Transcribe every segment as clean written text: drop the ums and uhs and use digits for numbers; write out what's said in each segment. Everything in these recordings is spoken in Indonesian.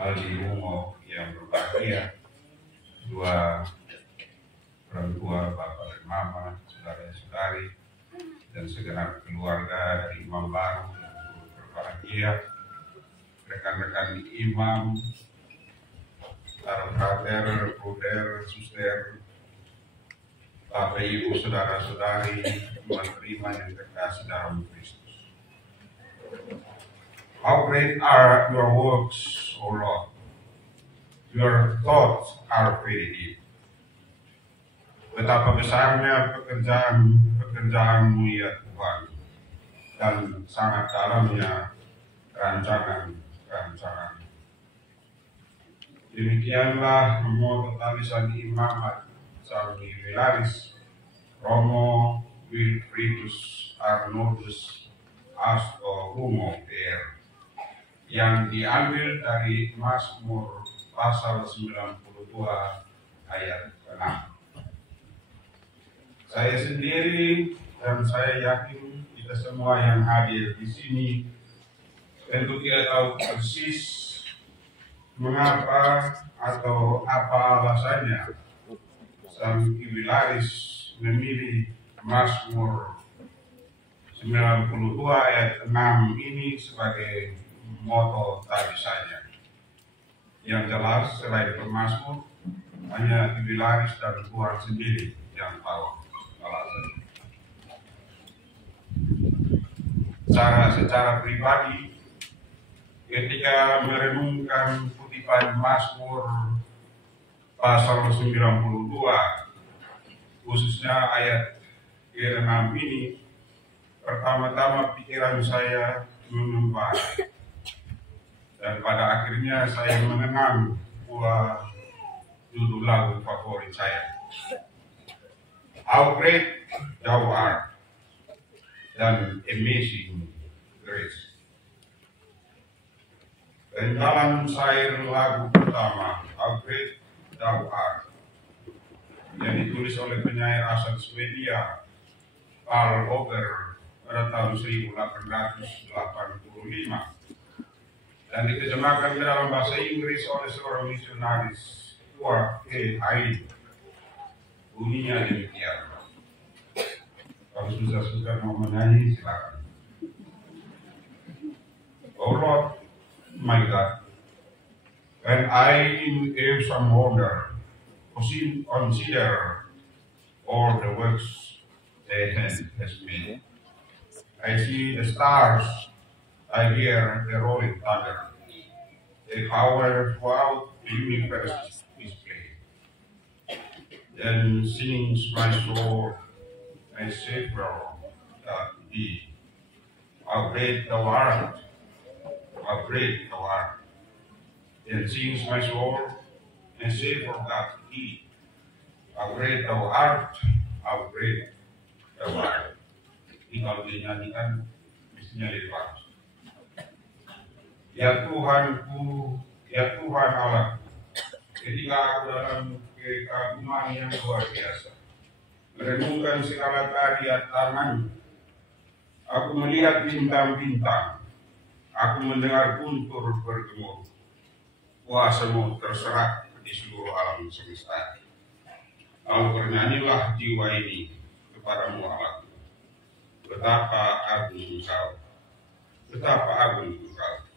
Aldi Ungo yang berbahagia, dua orang tua, bapak dan mama, saudara-saudari, dan segenap keluarga dari Imam Baru yang berbahagia, rekan-rekan imam, para frater, bruder, suster, bapak ibu, saudara-saudari, teman-teman yang terkasih dalam Kristus. How great are your works, O Lord. Your thoughts are very deep. Betapa besarnya pekerjaanmu ya Tuhan, dan sangat dalamnya rancangan. Demikianlah moto talisan imamat Salmi Wilaris, Romo Wilfridus Arnoldus Asto Humo PR, yang diambil dari Mazmur pasal 92 ayat 6. Saya sendiri dan saya yakin kita semua yang hadir di sini tentu tidak tahu persis mengapa atau apa alasannya Salmi Wilaris memilih Mazmur 92 ayat 6 ini sebagai moto talisannya. Yang jelas selain pemazmur hanya Wilaris dan Tuhan sendiri yang tahu alasannya. Secara pribadi, ketika merenungkan kutipan Mazmur pasal 92, khususnya ayat ke-6 ini, pertama-tama pikiran saya mengembang, dan pada akhirnya saya mengenang buah judul lagu favorit saya, How Great Thou Art, dan Amazing Grace. Dan dalam syair lagu pertama, How Great Thou Art, yang ditulis oleh penyair asal Swedia Carl Hoger pada tahun 1885 dan diterjemahkan ke dalam bahasa Inggris oleh seorang misionaris tua Haid. Bunyinya demikian. Kalau susah-susah mau menyanyi silakan. Oh Lord, my God, when I in awesome wonder consider all the works thy hand has made, I see the stars, I hear the rolling thunder, the power throughout the universe is played. Then sings my soul, my Savior, God thee. How great thou art, how great thou art. Then sings my soul, my Savior, God thee. How great thou art, how great thou art. Ini kalau dinyanyikan, mestinya lebih bagus. Ya Tuhanku, ya Tuhan Allahku, ketika aku dalam kekaguman yang luar biasa, merenungkan segala karya tangan, aku melihat bintang-bintang, aku mendengar guntur bergemuruh, kuasamu terserak di seluruh alam semesta. Lalu bernyanyilah jiwa ini kepadamu Allahku, betapa agung engkau, betapa agung engkau.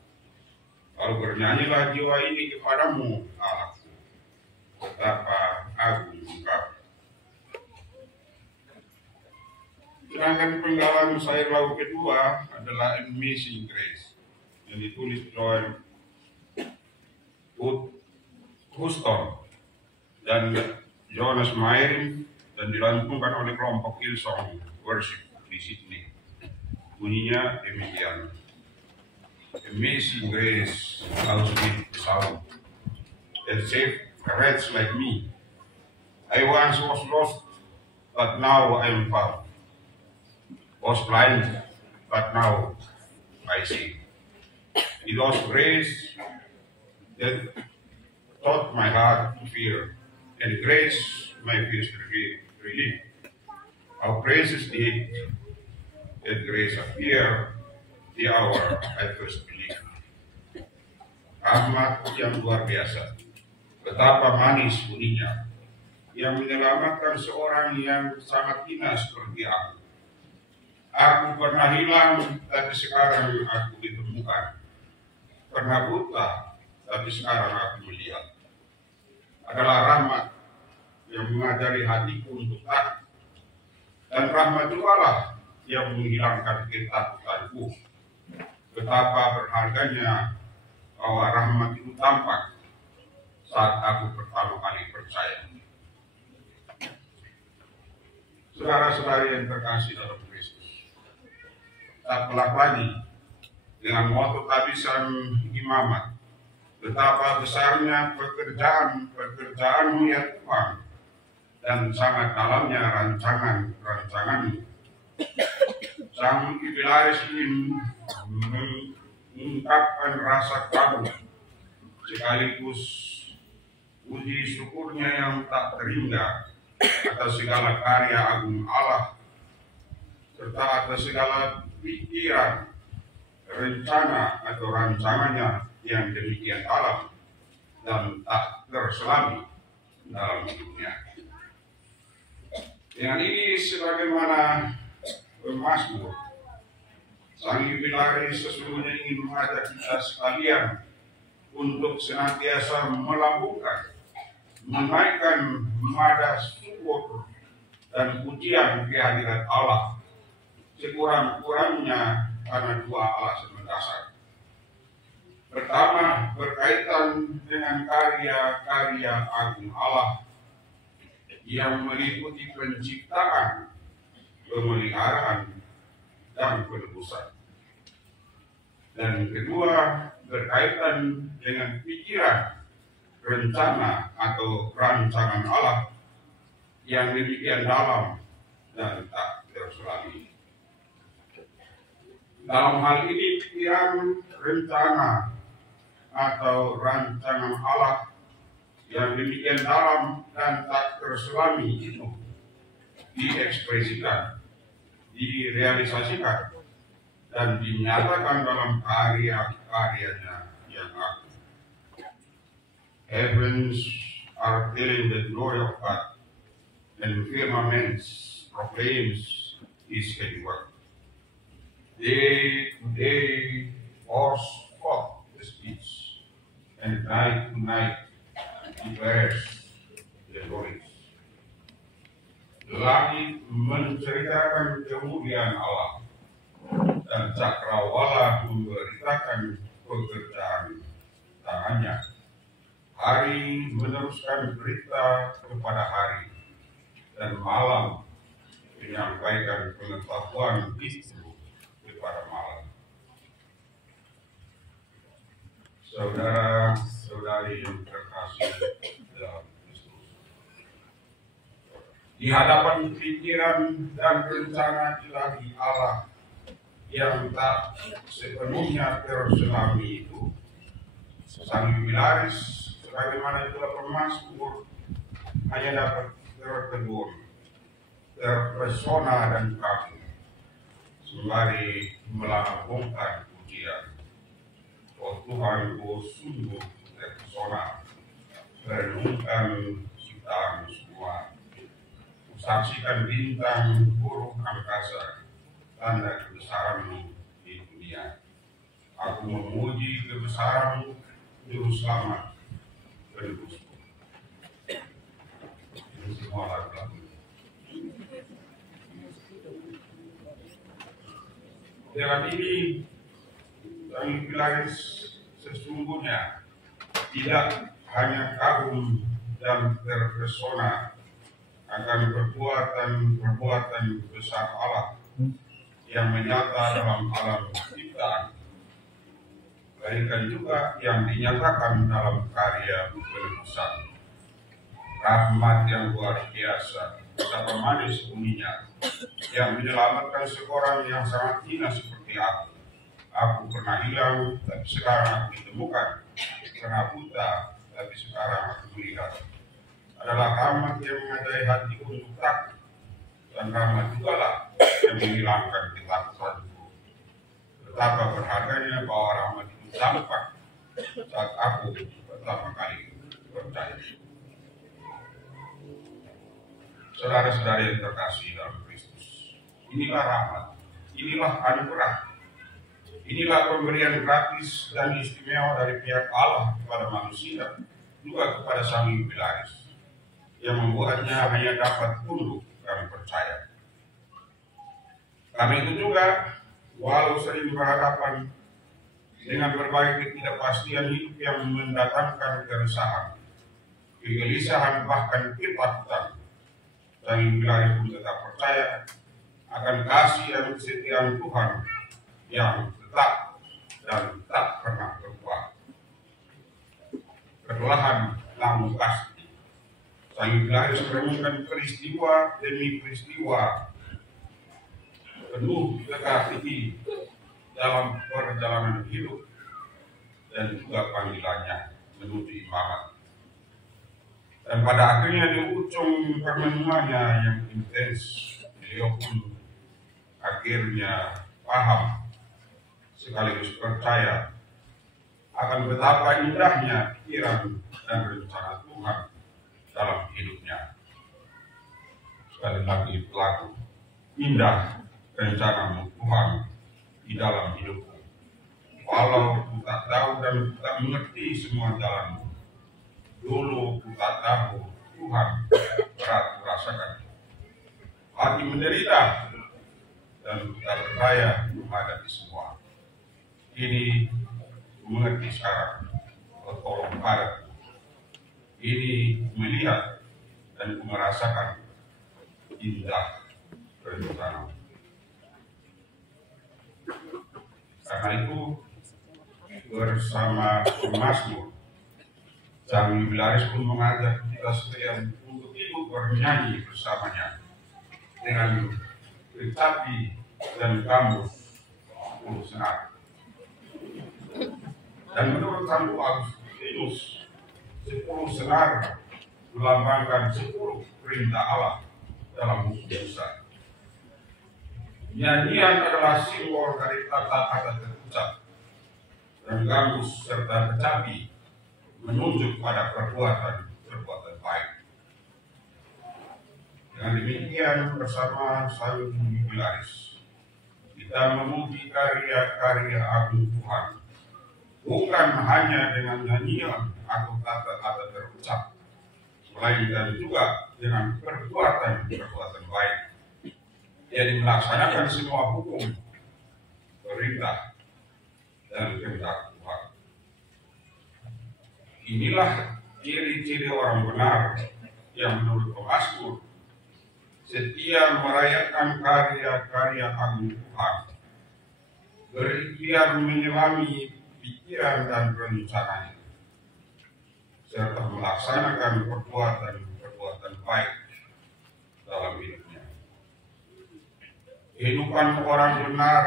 Lalu bernyanyilah jiwa ini kepadamu Allahku, betapa agung engkau. Sedangkan penggalan syair lagu kedua adalah Amazing Grace, yang ditulis Joel Houston dan Jonas Mairin dan dilantunkan oleh kelompok Hillsong Worship di Sydney. Bunyinya demikian. Amazing grace, how sweet the sound that saved a wretch like me. I once was lost, but now I am found. Was blind, but now I see. It was grace that taught my heart to fear, and grace my fears relief. How praises did that grace appear the hour I first believed. rahmat yang luar biasa. Betapa manis bunyinya, yang menyelamatkan seorang yang sangat hina seperti aku. Aku pernah hilang, tapi sekarang aku ditemukan. Pernah buta, tapi sekarang aku melihat. Adalah rahmat yang mengajari hatiku untuk takut. Dan rahmat jugalah yang menghilangkan ketakutanku. Betapa berharganya bahwa rahmat itu tampak saat aku pertama kali percaya. Saudara-saudari yang terkasih dalam Kristus, tak pelak lagi dengan moto tabisan imamat, betapa besarnya pekerjaanmu ya Tuhan, dan sangat dalamnya rancanganmu. Sang Ibilaris ini mengungkapkan rasa kagum sekaligus puji syukurnya yang tak terhingga atas segala karya agung Allah, serta atas segala pikiran, rencana atau rancangannya yang demikian dalam dan tak terselami dalam hidupnya. Dengan ini sebagaimana pemazmur, Sang Yubilaris sesungguhnya ingin mengajak kita sekalian untuk senantiasa melambungkan, menaikkan nada syukur dan pujian kehadiran Allah, sekurang-kurangnya karena dua alasan mendasar. Pertama, berkaitan dengan karya-karya agung Allah yang meliputi penciptaan, pemeliharaan, dan penebusan. Dan kedua, berkaitan dengan pikiran, rencana atau rancangan Allah yang demikian dalam dan tak terselami. Dalam hal ini pikiran, rencana atau rancangan Allah yang demikian dalam dan tak terselami itu diekspresikan, direalisasikan, dan dinyatakan dalam karya-karyanya yang agung. Heavens are telling the glory of God, and firmaments proclaims His handiwork. Day to day pours forth the speech, and night to night declares the glories. Langit menceritakan kemuliaan Allah, dan cakrawala memberitakan pekerjaan tangannya. Hari meneruskan berita kepada hari, dan malam menyampaikan pengetahuan itu kepada malam. Saudara-saudari yang terkasih dalam Kristus, di hadapan pikiran dan rencana ilahi Allah yang tak sepenuhnya terselami itu, Sang Yubilaris sebagaimana itulah pemazmur hanya dapat tertegun, terpesona dan kagum sembari melambungkan pujian. Oh Tuhan, oh sungguh terpesona merenungkan ciptaan semua, saksikan bintang buruk angkasa, tanda kebesaran-Mu di dunia. Aku memuji kebesaran-Mu, Juru Selamat penebusku. Ini semua lagu-lagu. Dengan ini, Sang Yubilaris sesungguhnya tidak hanya kagum dan terpesona akan perbuatan besar Allah yang menyata dalam alam ciptaan, melainkan juga yang dinyatakan dalam karya penebusan. Rahmat yang luar biasa, betapa manis bunyinya, yang menyelamatkan seorang yang sangat hina seperti aku. Aku pernah hilang, tapi sekarang aku ditemukan. Pernah buta, tapi sekarang aku melihat. Adalah rahmat yang mengajari hatiku untuk takut, dan rahmat jugalah yang menghilangkan ketakutanku. Betapa berharganya bahwa rahmat itu tampak saat aku pertama kali percaya. Saudara-saudara yang terkasih dalam Kristus, inilah rahmat, inilah anugerah, inilah pemberian gratis dan istimewa dari pihak Allah kepada manusia, juga kepada sang Ibu Bilaris, yang membuatnya hanya dapat tunduk dan percaya. Karena itu juga, walau sering berhadapan dengan berbagai ketidakpastian hidup yang mendatangkan keresahan, kegelisahan, bahkan ketakutan, sang Ibu Bilaris pun tetap percaya akan kasih dan kesetiaan Tuhan yang tetap dan tak pernah berubah. Perlahan namun pasti, sang Ibu Bilaris merenungkan peristiwa demi peristiwa penuh teka-teki dalam perjalanan hidup dan juga panggilannya menuju imamat. Dan pada akhirnya di ujung permenungannya yang intens, beliau pun akhirnya paham sekaligus percaya akan betapa indahnya pikiran dan rencana Tuhan dalam hidupnya. Sekali lagi pelaku, indah rencana Tuhan di dalam hidupku. Walau ku tak tahu dan ku tak mengerti semua jalanmu, dulu ku tak tahu Tuhan berat kurasakan. Hati menderita dan ku tak berdaya menghadapi semua. Ini ku mengerti sekarang, tolong padaku. Ini melihat dan ku merasakan indah rencana. Karena itu bersama pemazmur, sang Ibu Bilaris pun mengajak kita sekalian untuk ikut bernyanyi bersamanya dengan kecapi dan gambus 10 senar. Dan menurut Santo Agustinus, 10 senar melambangkan 10 perintah Allah dalam hukum Musa. Nyanyian adalah simbol dari kata-kata terucap, dan gambus serta kecapi menunjuk pada perbuatan baik. Dengan demikian bersama sang Ibu Bilaris, kita memuji karya-karya agung Tuhan, bukan hanya dengan nyanyian atau kata-kata terucap, melainkan juga dengan perbuatan baik. Jadi melaksanakan semua hukum, perintah, dan kehendak Tuhan. Inilah ciri-ciri orang benar yang menurut pemazmur setia merayakan karya-karya agung Tuhan, berikhtiar menyelami pikiran dan rencananya, serta melaksanakan perbuatan baik dalam hidupnya. Kehidupan orang benar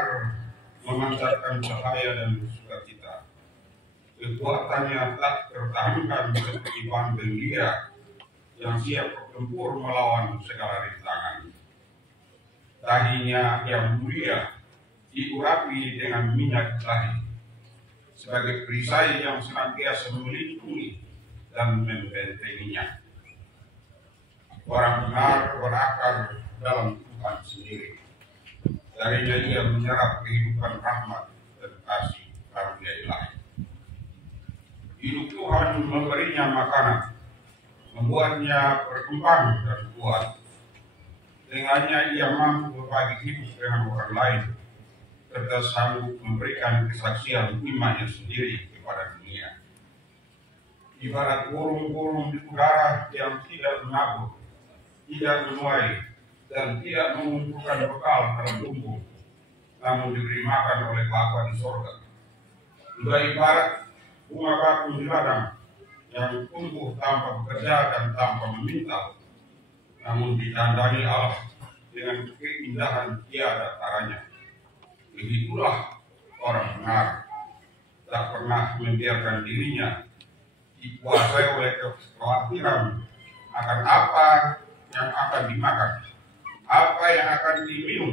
memancarkan cahaya dan sukacita. Kekuatannya tak tertahankan seperti banteng liar yang siap bertempur melawan segala rintangan. Dahinya yang mulia diurapi dengan minyak ilahi sebagai perisai yang senantiasa melindungi dan membentenginya. Orang benar berakar dalam Tuhan sendiri. Darinya ia menyerap kehidupan rahmat dan kasih karunia ilahi. Hidup Tuhan memberinya makanan, membuatnya berkembang dan kuat. Dengannya ia mampu berbagi hidup dengan orang lain, serta sanggup memberikan kesaksian imannya sendiri kepada dunia. Ibarat burung-burung di udara yang tidak menabur, tidak menuai, dan tidak mengumpulkan bekal dalam lumbung, namun diberi makan oleh Bapa di sorga. Juga ibarat bunga bakung di ladang yang tumbuh tanpa bekerja dan tanpa meminta, namun ditandani Allah dengan keindahan tiada taranya. Begitulah orang benar, tak pernah membiarkan dirinya dikuasai oleh kekhawatiran akan apa yang akan dimakan, apa yang akan diminum,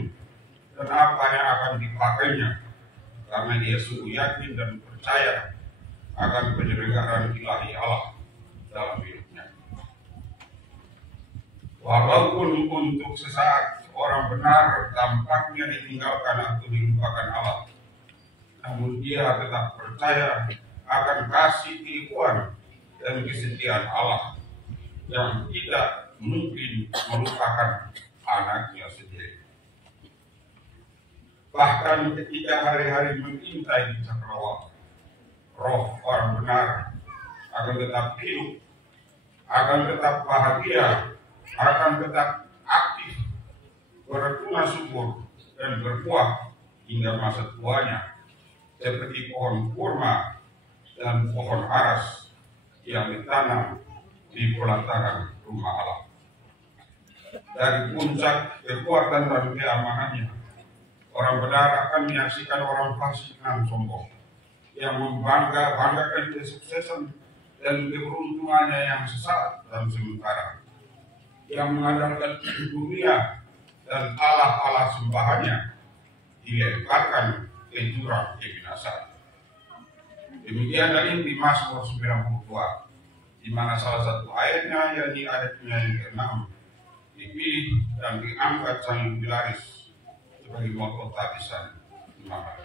dan apa yang akan dipakainya, karena dia sungguh yakin dan percaya akan penyelenggaraan ilahi Allah dalam hidupnya. Walaupun untuk sesaat orang benar tampaknya ditinggalkan atau dilupakan Allah, namun dia tetap percaya akan kasih kehidupan dan kesetiaan Allah yang tidak mungkin melupakan anaknya sendiri. Bahkan ketika hari-hari mengintai di cakrawala, roh orang benar akan tetap hidup, akan tetap bahagia, akan tetap aktif, bertuna subur dan berbuah hingga masa tuanya, seperti pohon kurma dan pohon aras yang ditanam di pelataran rumah Allah. Dari puncak kekuatan dan keamanannya, orang benar akan menyaksikan orang fasik dan sombong yang membanggakan kesuksesan dan keberuntungannya yang sesat dan sementara, yang mengandalkan dunia dan Allah sembahannya dilemparkan ke jurang kebinasaan. Demikianlah ini Mazmur 92, di mana salah satu ayatnya, yakni ayatnya yang ke-6, dipilih dan diangkat sang jubilaris sebagai moto tabisan imamat.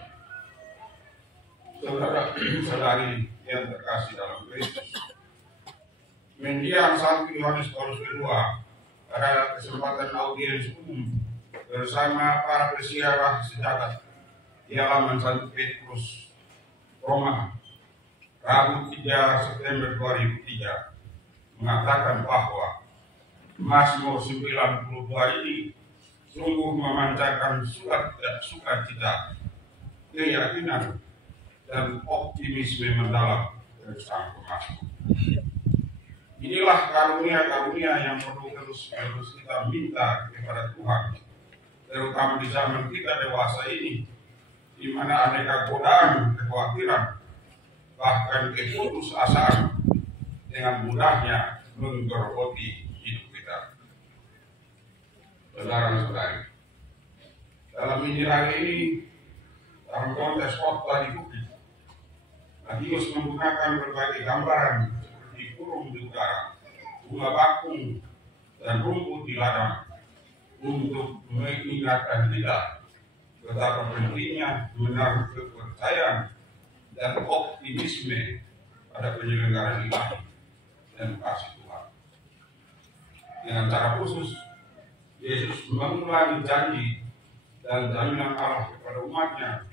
Saudara-saudari yang terkasih dalam Kristus, mendiang 1 Yohanes Paulus kedua pada kesempatan audiens umum bersama para pesiarah sejagat di halaman Santo Petrus, Roma, Rabu 3 September 2003, mengatakan bahwa Mazmur 92 ini sungguh memancarkan sukacita, keyakinan, dan optimisme mendalam dari sang pemazmur. Inilah karunia-karunia yang perlu terus kita minta kepada Tuhan, terutama di zaman kita dewasa ini, di mana aneka godaan, kekhawatiran, bahkan keputusasaan dengan mudahnya menggerogoti hidup kita. Saudara-saudari, dalam Injil hari ini, dalam konteks khotbah di bukit, Matius menggunakan berbagai gambaran seperti burung di udara, bunga bakung, dan rumput di ladang untuk mengingatkan kita betapa pentingnya menaruh kepercayaan dan optimisme pada penyelenggaraan ilahi dan kasih Tuhan. Dengan cara khusus, Yesus mengulangi janji dan jaminan Allah kepada umatnya,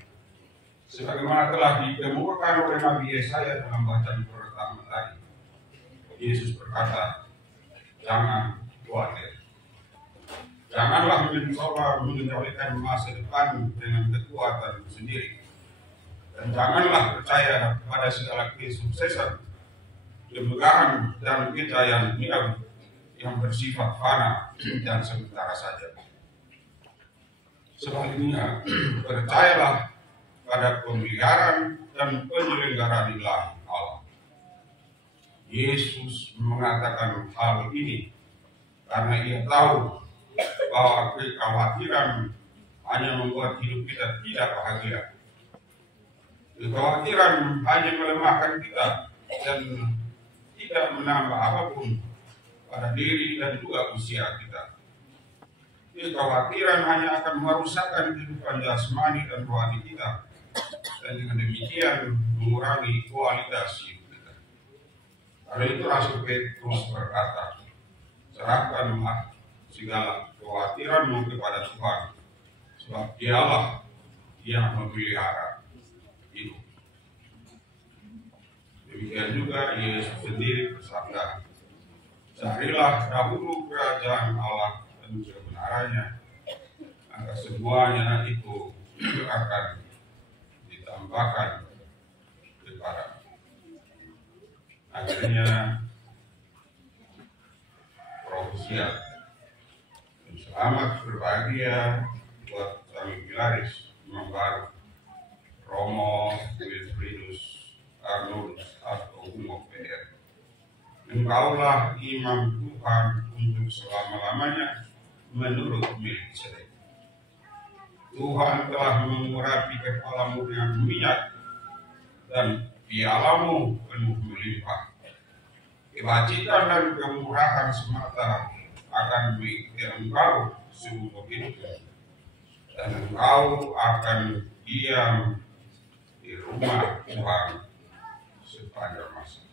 sebagaimana telah ditemukan oleh Nabi Yesaya dalam bacaan pertama tadi. Yesus berkata, jangan khawatir. Janganlah mencoba mengendalikan masa depan dengan kekuatan sendiri. Dan janganlah percaya pada segala kesuksesan, kemegahan, dan kejayaan duniawi yang bersifat fana dan sementara saja. Sebaliknya, percayalah pada pemeliharaan dan penyelenggaraan ilahi Allah. Yesus mengatakan hal ini karena ia tahu bahwa kekhawatiran hanya membuat hidup kita tidak bahagia. Kekhawatiran hanya melemahkan kita dan tidak menambah apapun pada diri dan juga usia kita. Kekhawatiran hanya akan merusakkan kehidupan jasmani dan rohani kita, dan dengan demikian mengurangi kualitas hidup kita. Karena itu Rasul Petrus berkata, serahkanlah segala kekhawatiranmu kepada Tuhan, sebab Dialah yang memelihara hidup. Demikian juga Yesus sendiri bersabda, carilah dahulu kerajaan Allah dan kebenarannya, maka semuanya itu akan ditambahkan kepada. Akhirnya Rohusia, selamat berbahagia buat sang jubilaris membaru Romo Wilfridus Arnoldus atau Humo PR. Engkaulah imam Tuhan untuk selama-lamanya menurut Melkisedek. Tuhan telah mengurapi kepalamu dengan minyak dan pialamu penuh melimpah. Kebajikan dan kemurahan semata akan berikan engkau seumur hidup, dan engkau akan diam di rumah Tuhan sepanjang masa.